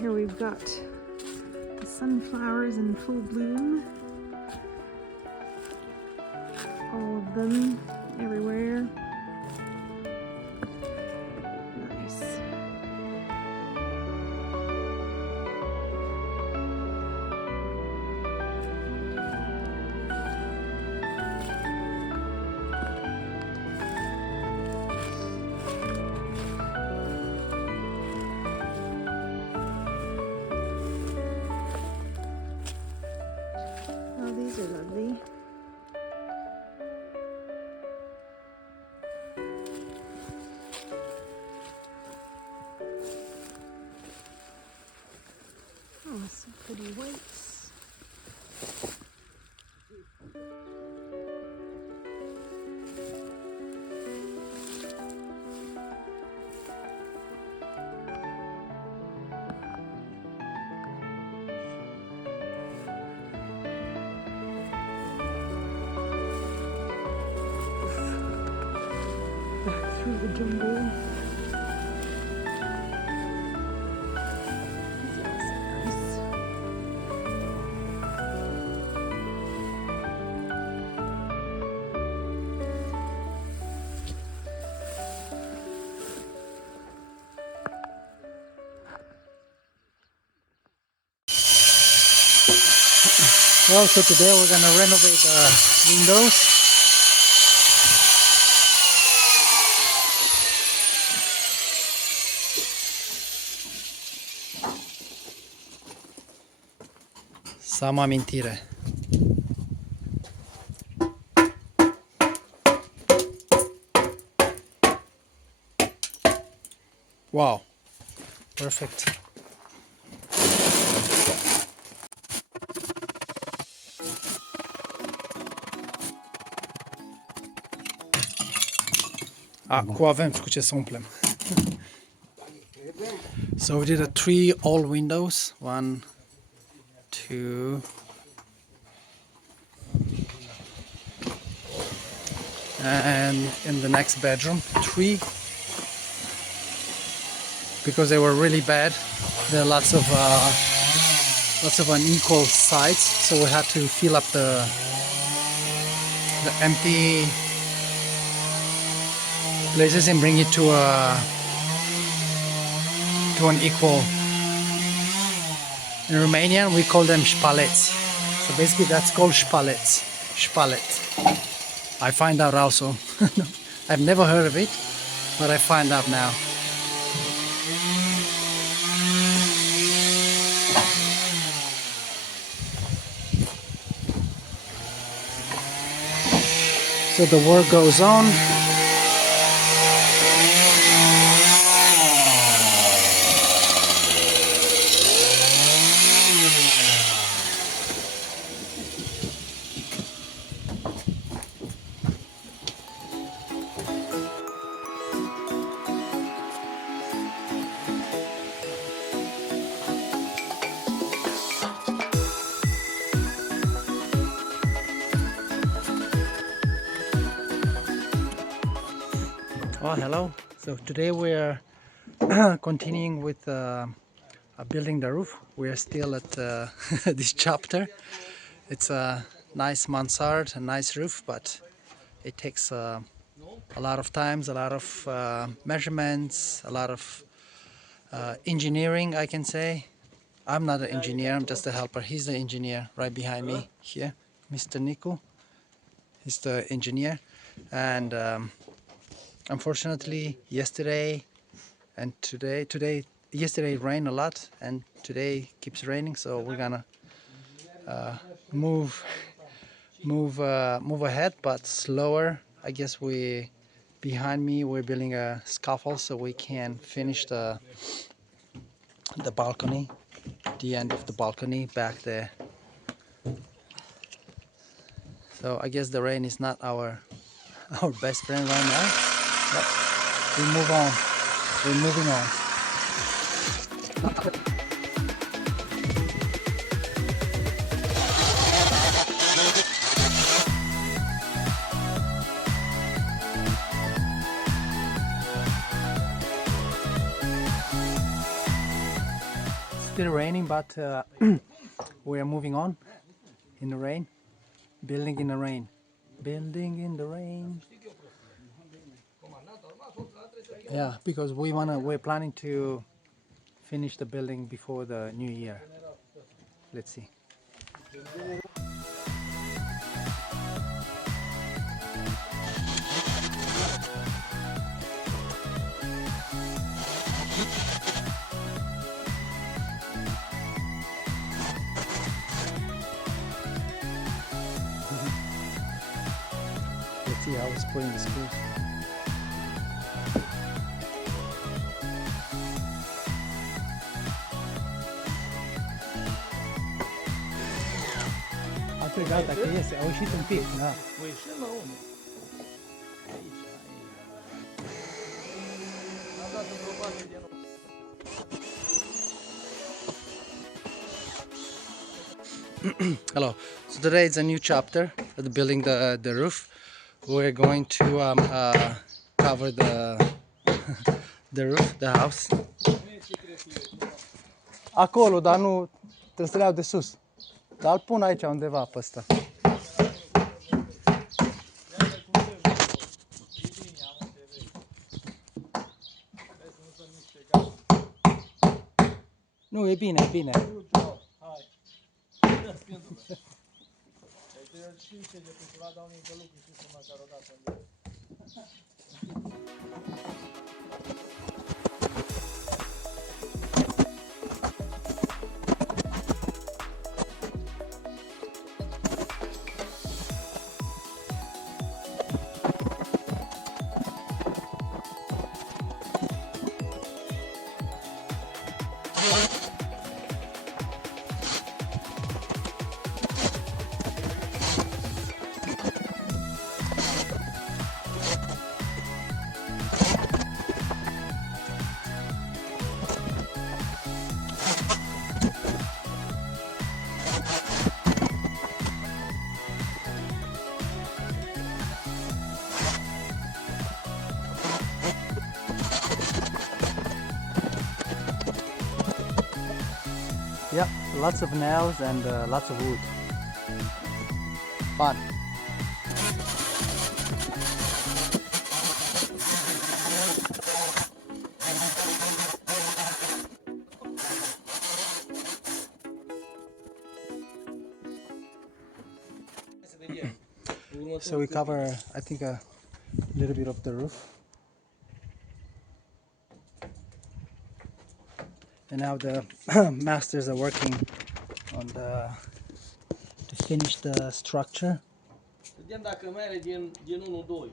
Here we've got the sunflowers in full bloom. All of them everywhere. Nice. Oh, these are lovely. Oh, some pretty whites. Back through the jungle. These are also nice. Well, so today we're gonna renovate the windows. Sama mentire. Wow, perfect. Cu avem cu ce să umplem. So we did 3 all windows. 1, 2, and in the next bedroom 3, because they were really bad. There are lots of unequal sides, so we had to fill up the empty places and bring it to an equal. In Romanian we call them șpaleți. So basically that's called șpaleți. Șpalet. I find out also. I've never heard of it, but I find out now. So the work goes on. Oh, hello. So today we're continuing with building the roof. We are still at this chapter. It's a nice mansard, a nice roof, but it takes a lot of times, a lot of measurements, a lot of engineering, I can say. I'm not an engineer, I'm just a helper. He's the engineer right behind me here, Mr. Nico. He's the engineer. And unfortunately, yesterday and yesterday it rained a lot, and today keeps raining. So we're gonna move ahead, but slower. I guess behind me we're building a scaffold so we can finish the balcony, the end of the balcony back there. So I guess the rain is not our best friend right now. But we move on. We're moving on. still raining, but we are moving on in the rain. Building in the rain. Building in the rain. Yeah, because we're planning to finish the building before the new year. Let's see. Let's see how it's putting the screws. Gata, că iese, a ieșit un pic, da. Hello. So today it's a new chapter of building the roof. We're going to cover the roof, the house. Acolo, dar nu trebuie să le iau de sus. Dar îl pun aici undeva pe ăsta. Nu, e bine, e bine. Yeah, lots of nails and lots of wood. Fun. So we cover, I think, a little bit of the roof. And now the masters are working on to finish the structure. Vedem dacă mai are din 1-2.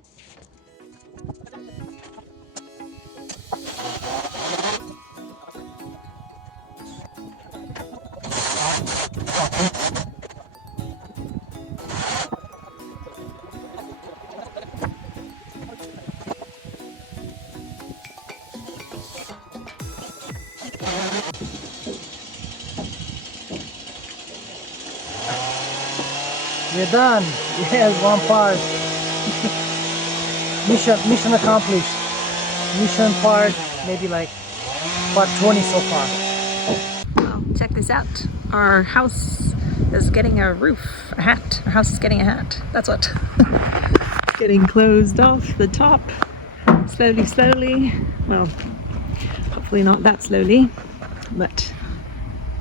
We're done. Yes, one part. mission accomplished. Mission part, maybe like part 20 so far. Well, check this out. Our house is getting a roof, a hat. Our house is getting a hat. That's what. Getting closed off the top. Slowly, slowly. Well, hopefully not that slowly, but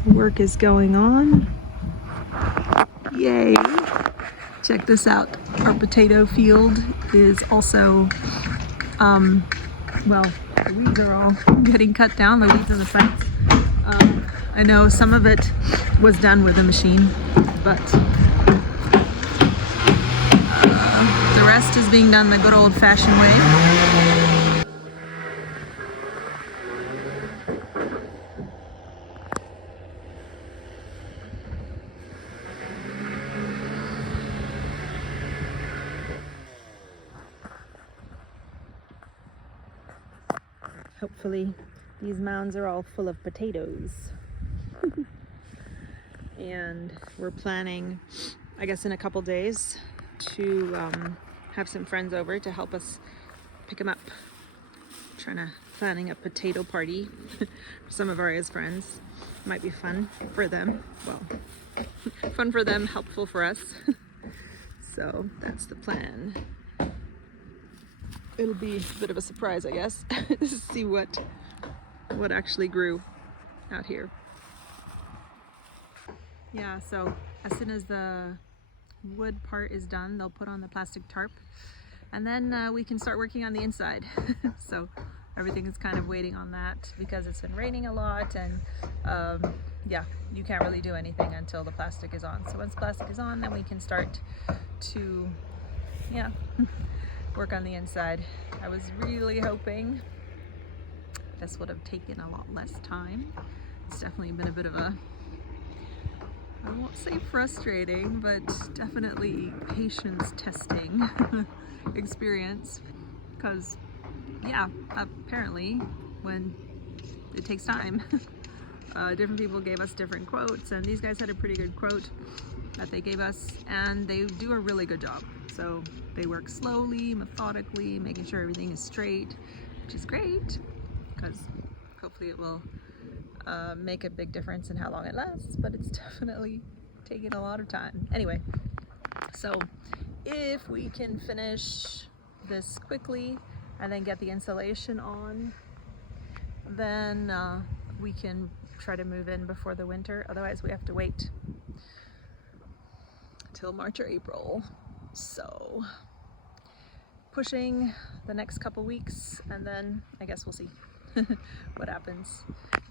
work is going on. Yay! Check this out. Our potato field is also, well, the weeds are all getting cut down, the weeds on the sides. I know some of it was done with a machine, but the rest is being done the good old-fashioned way. Hopefully these mounds are all full of potatoes. And we're planning, I guess in a couple days, to have some friends over to help us pick them up. Trying to planning a potato party for some of Aria's friends. Might be fun for them. Well, fun for them, helpful for us. So that's the plan. It'll be a bit of a surprise, I guess, to see what actually grew out here. Yeah, so as soon as the wood part is done, they'll put on the plastic tarp, and then we can start working on the inside. So everything is kind of waiting on that because it's been raining a lot, and yeah, you can't really do anything until the plastic is on. So once the plastic is on, then we can start to, yeah, work on the inside. I was really hoping this would have taken a lot less time. It's definitely been a bit of a, I won't say frustrating, but definitely patience testing experience, because yeah, apparently when it takes time, different people gave us different quotes, and these guys had a pretty good quote that they gave us, and they do a really good job. So they work slowly, methodically, making sure everything is straight, which is great, because hopefully it will make a big difference in how long it lasts, but it's definitely taking a lot of time. Anyway, so if we can finish this quickly and then get the insulation on, then we can try to move in before the winter. Otherwise we have to wait till March or April. So pushing the next couple weeks, and then I guess we'll see what happens.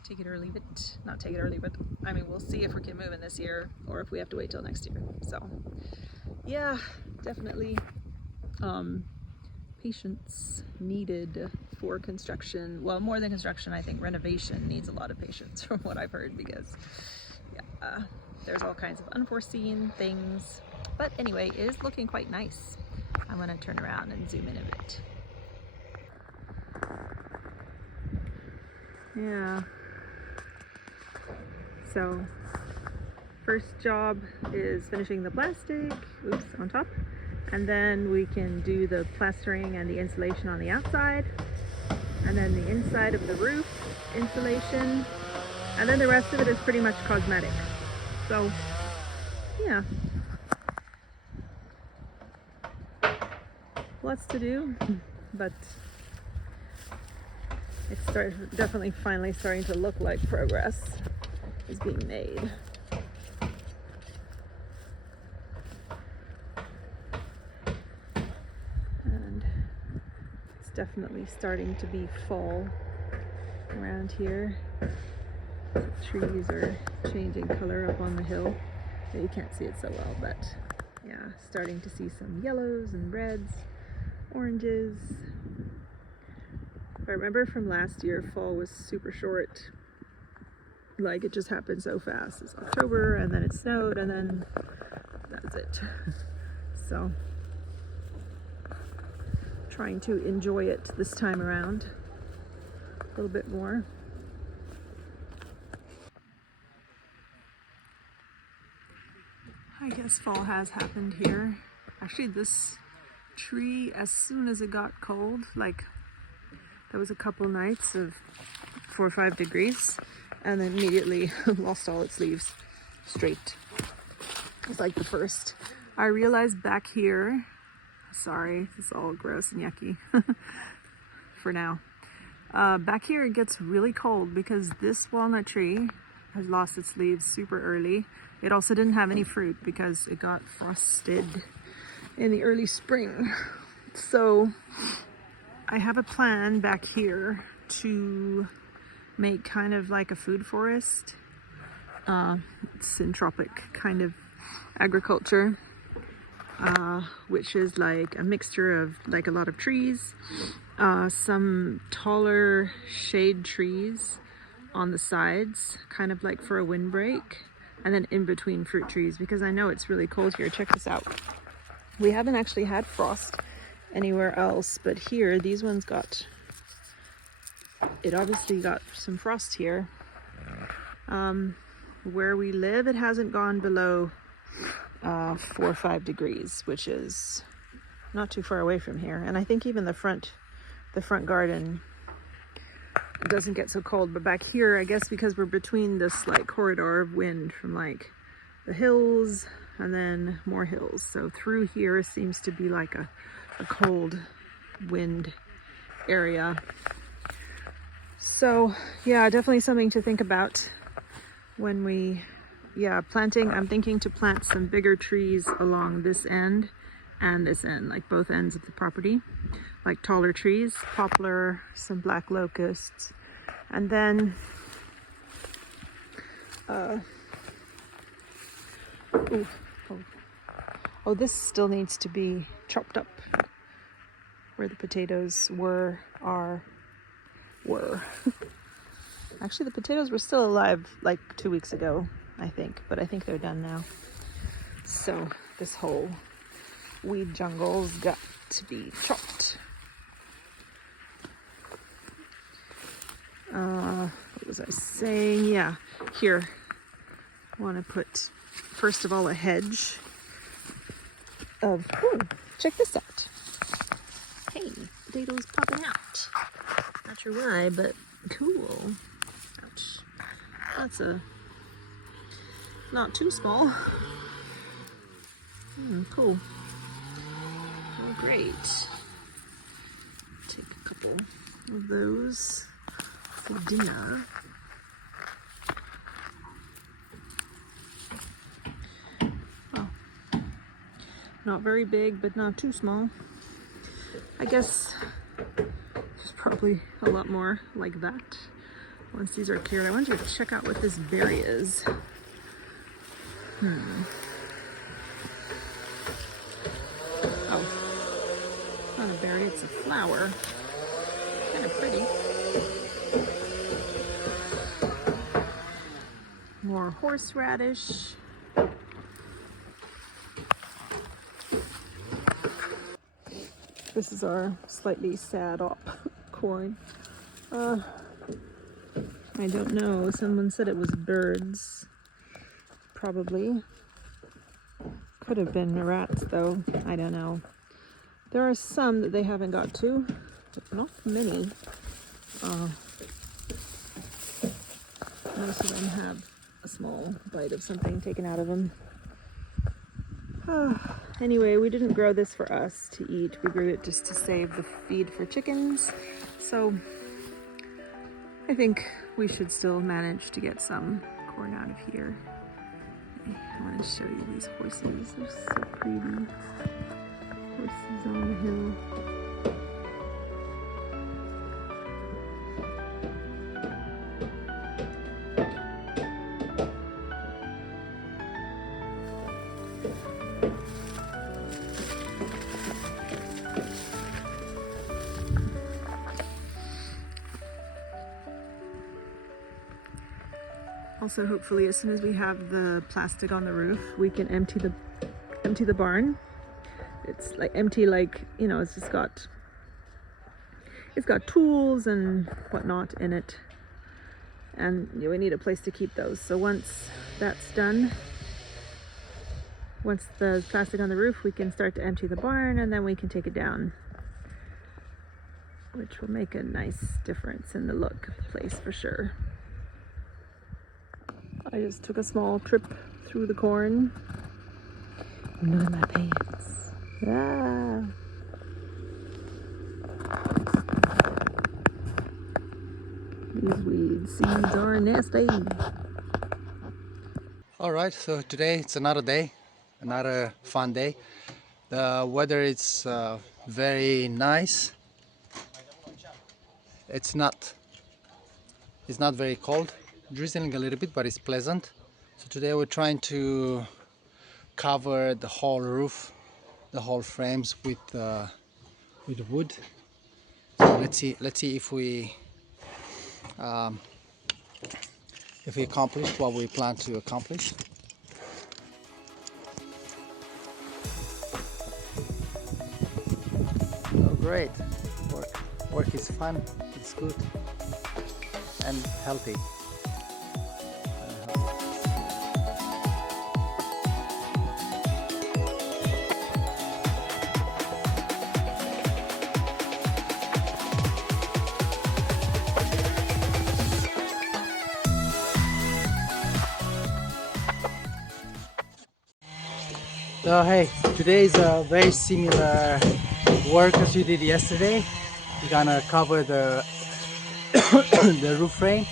Take it or leave it. Not take it or leave it. I mean, we'll see if we can move in this year or if we have to wait till next year. So yeah, definitely patience needed for construction. Well, more than construction, I think renovation needs a lot of patience from what I've heard, because yeah, there's all kinds of unforeseen things. But anyway, it is looking quite nice. I'm gonna turn around and zoom in a bit. Yeah. So first job is finishing the plastic, oops, on top, and then we can do the plastering and the insulation on the outside, and then the inside of the roof insulation, and then the rest of it is pretty much cosmetic. So yeah, lots to do, but it's definitely finally starting to look like progress is being made. And it's definitely starting to be fall around here. The trees are changing color up on the hill. You can't see it so well, but yeah, starting to see some yellows and reds, oranges. I remember from last year, fall was super short. Like, it just happened so fast. It's October, and then it snowed, and then that's it. So trying to enjoy it this time around a little bit more. I guess fall has happened here. Actually, this tree, as soon as it got cold, like there was a couple nights of 4 or 5 degrees, and then immediately lost all its leaves straight. It's like the first. I realized back here, sorry, it's all gross and yucky for now. Back here it gets really cold because this walnut tree has lost its leaves super early. It also didn't have any fruit because it got frosted in the early spring. So I have a plan back here to make kind of like a food forest, syntropic kind of agriculture, which is like a mixture of like a lot of trees, some taller shade trees on the sides, kind of like for a windbreak, and then in between fruit trees, because I know it's really cold here. Check this out. We haven't actually had frost anywhere else, but here, these ones got, it obviously got some frost here. Where we live, it hasn't gone below 4 or 5 degrees, which is not too far away from here. And I think even the front garden it doesn't get so cold. But back here, I guess because we're between this like corridor of wind from like the hills and then more hills. So through here seems to be like a cold wind area. So yeah, definitely something to think about when we, planting. I'm thinking to plant some bigger trees along this end and this end, like both ends of the property, like taller trees, poplar, some black locusts, and then this still needs to be chopped up where the potatoes were. Actually, the potatoes were still alive like 2 weeks ago, I think, but I think they're done now. So this whole weed jungle's got to be chopped. What was I saying? Yeah, here I want to put first of all a hedge of, check this out. Hey, potatoes popping out. Not sure why, but cool. Ouch. That's not too small. Cool. Oh, great. Take a couple of those for dinner. Oh, not very big, but not too small. I guess there's probably a lot more like that once these are cured. I wanted to check out what this berry is. Oh, not a berry, it's a flower. Kind of pretty. More horseradish. This is our slightly sad op corn. I don't know. Someone said it was birds. Probably. Could have been rats though. I don't know. There are some that they haven't got to, but not many. Most of them have a small bite of something taken out of them. Anyway, we didn't grow this for us to eat. We grew it just to save the feed for chickens. So I think we should still manage to get some corn out of here. I want to show you these horses. They're so pretty. Horses on the hill. Also, hopefully, as soon as we have the plastic on the roof, we can empty the barn. It's like empty, like, you know, it's got tools and whatnot in it, and we need a place to keep those. So once that's done, once the plastic on the roof, we can start to empty the barn, and then we can take it down, which will make a nice difference in the look of the place for sure. I just took a small trip through the corn. Look at my pants. Ah. These weed seeds are nasty. Alright, so today it's another day, another fun day. The weather is very nice. It's not very cold, drizzling a little bit, but it's pleasant. So today we're trying to cover the whole roof, the whole frames with wood. So let's see if we accomplish what we plan to accomplish. Oh, great! Work is fun. It's good and healthy. So hey, today is a very similar work as we did yesterday. We're gonna cover the the roof frame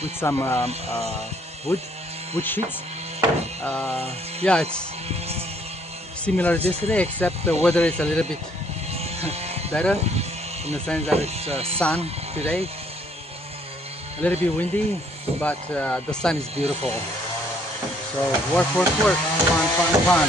with some wood sheets. Yeah, it's similar to yesterday, except the weather is a little bit better in the sense that it's sun today. A little bit windy, but the sun is beautiful. So work, fun, fun, fun.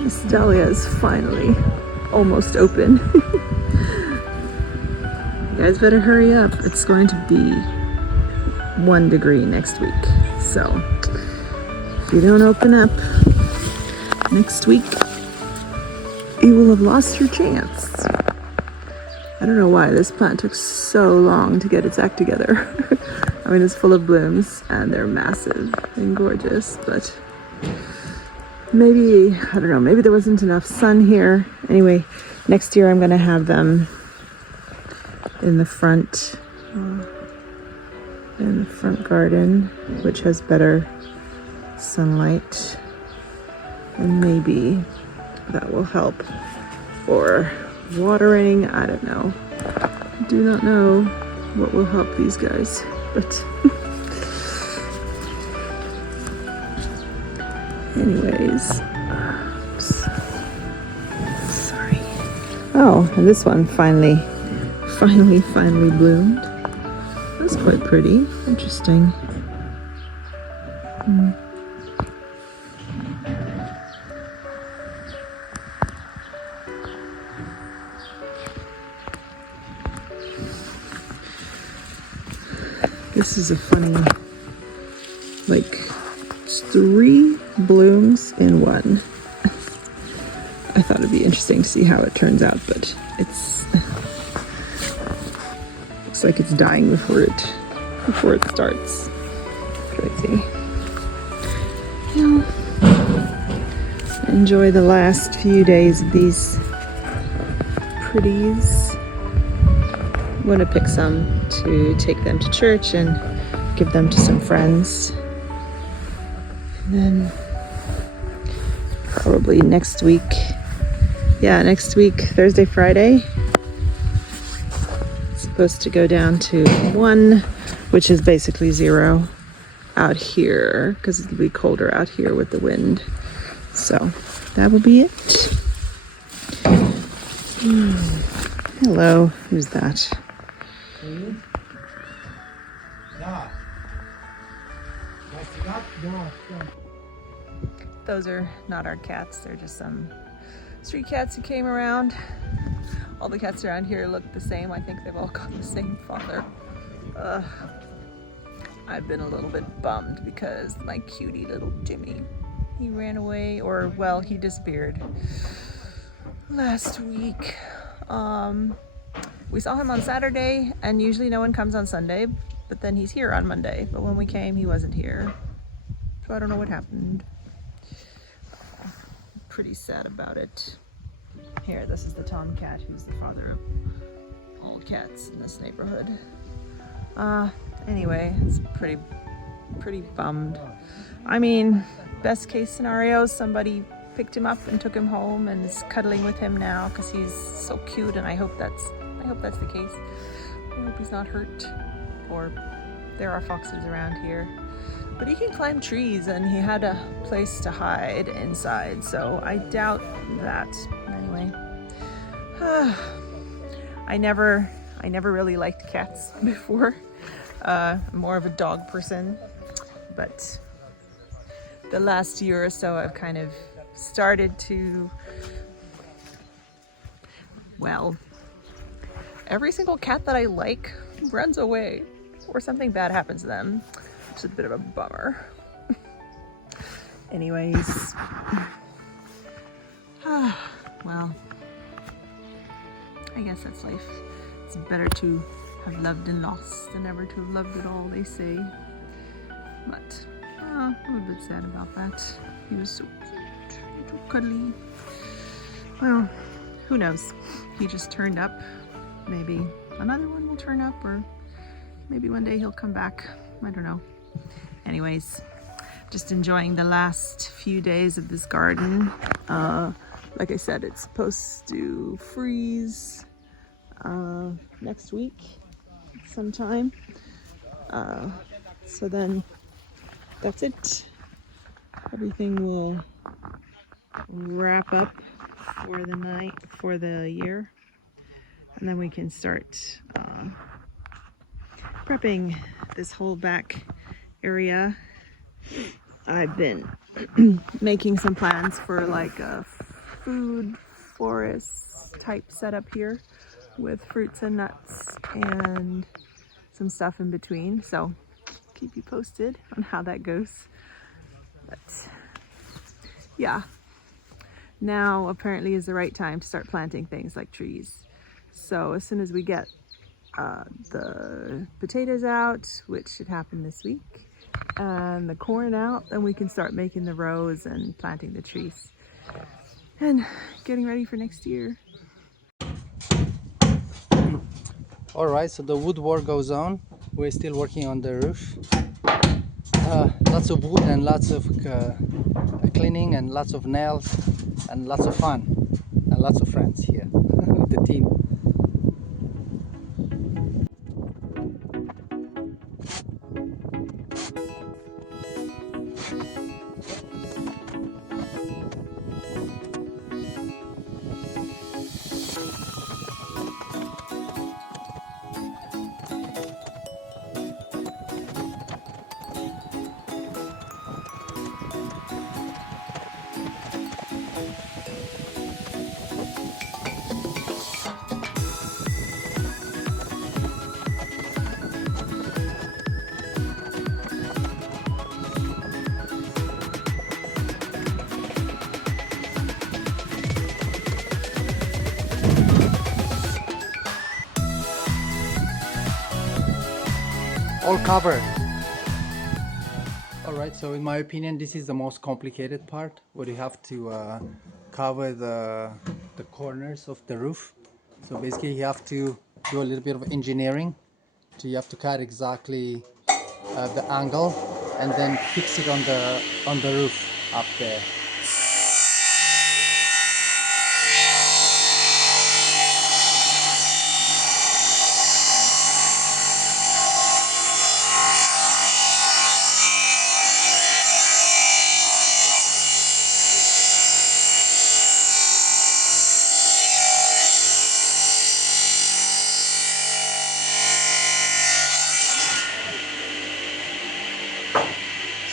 This dahlia is finally almost open. You guys better hurry up. It's going to be 1 degree next week. So if you don't open up next week, you will have lost your chance. I don't know why this plant took so long to get its act together. I mean, it's full of blooms and they're massive and gorgeous, but maybe, I don't know, maybe there wasn't enough sun here. Anyway, next year I'm going to have them in the front garden, which has better sunlight, and maybe that will help for watering. I don't know. I do not know what will help these guys, but anyways, sorry. Oh, and this one finally bloomed. That's quite pretty. Interesting. This is a funny, like, it's 3 blooms in one. I thought it'd be interesting to see how it turns out, but it's looks like it's dying before it starts. Crazy. Yeah. Enjoy the last few days of these pretties. I'm going to pick some to take them to church and give them to some friends. And then probably next week Yeah, next week, Thursday, Friday, it's supposed to go down to 1, which is basically 0 out here because it'll be colder out here with the wind. So that will be it. Hello, who's that? Those are not our cats, they're just some street cats who came around. All the cats around here look the same. I think they've all got the same father. I've been a little bit bummed because my cutie little Jimmy, he ran away, or well, he disappeared last week. We saw him on Saturday, and usually no one comes on Sunday, but then he's here on Monday. But when we came, he wasn't here. So I don't know what happened. Pretty sad about it. Here, this is the tomcat, who's the father of all cats in this neighborhood. Anyway, it's pretty bummed. I mean, best case scenario, somebody picked him up and took him home and is cuddling with him now because he's so cute, and I hope that's the case. I hope he's not hurt, or there are foxes around here. But he can climb trees, and he had a place to hide inside, so I doubt that. Anyway, I never really liked cats before. I'm more of a dog person, but the last year or so I've kind of started to, well, every single cat that I like runs away or something bad happens to them. It's a bit of a bummer. Anyways, well, I guess that's life. It's better to have loved and lost than ever to have loved at all, they say. But I'm a bit sad about that. He was so cute, so cuddly. Well, who knows? He just turned up. Maybe another one will turn up, or maybe one day he'll come back. I don't know. Anyways, just enjoying the last few days of this garden. Like I said, it's supposed to freeze next week sometime. So then that's it. Everything will wrap up for the year, and then we can start prepping this whole back area. I've been making some plans for like a food forest type setup here with fruits and nuts and some stuff in between, so keep you posted on how that goes. But yeah, now apparently is the right time to start planting things like trees. So as soon as we get the potatoes out, which should happen this week, and the corn out, then we can start making the rows and planting the trees and getting ready for next year. Alright, so the woodwork goes on. We're still working on the roof. Lots of wood and lots of cleaning and lots of nails and lots of fun and lots of friends here with the team. All covered. Alright, so in my opinion this is the most complicated part, where you have to cover the corners of the roof. So basically you have to do a little bit of engineering. So you have to cut exactly the angle and then fix it on the roof up there.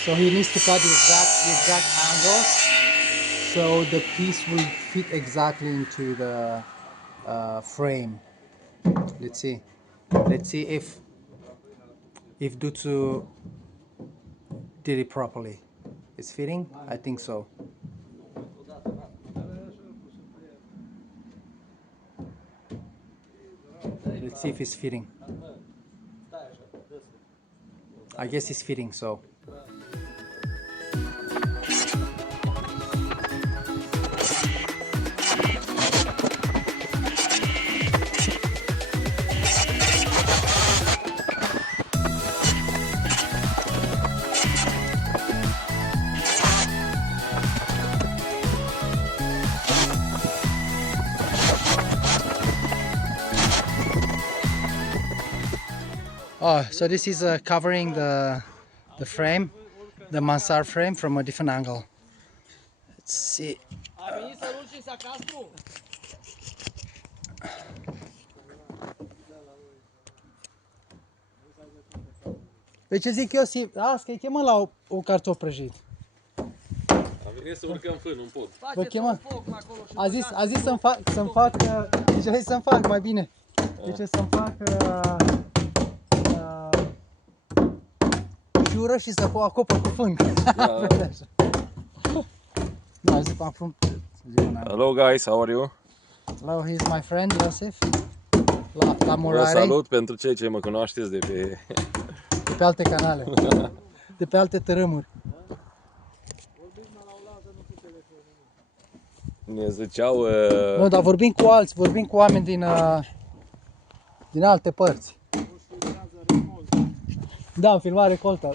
So he needs to cut the exact angle, so the piece will fit exactly into the frame. Let's see. Let's see if Dutsu did it properly. It's fitting? I think so. Let's see if it's fitting. I guess it's fitting, so. Oh, so this is covering the frame, the mansard frame from a different angle. Let's see. Ai venit să ruși și să acasă, nu? Pe ce zic eu, las că-i chemă la un cartof prăjit. Am venit să urcăm fân, un pod. Faceți un foc acolo și A zis să-mi fac, deci a zis să-mi fac mai bine. Deci să-mi fac șură și să o acopăr cu fân. Da. Da, zic am frumos. Hello guys, how are you? Hello, he's my friend Iosif. La Vă Murare, salut pentru cei ce mă cunoașteți de de pe alte canale, de pe alte tărâmuri. ne ziceau... Nu, dar vorbim cu alți, vorbim cu oameni din alte părți. Da, am filmat recolta.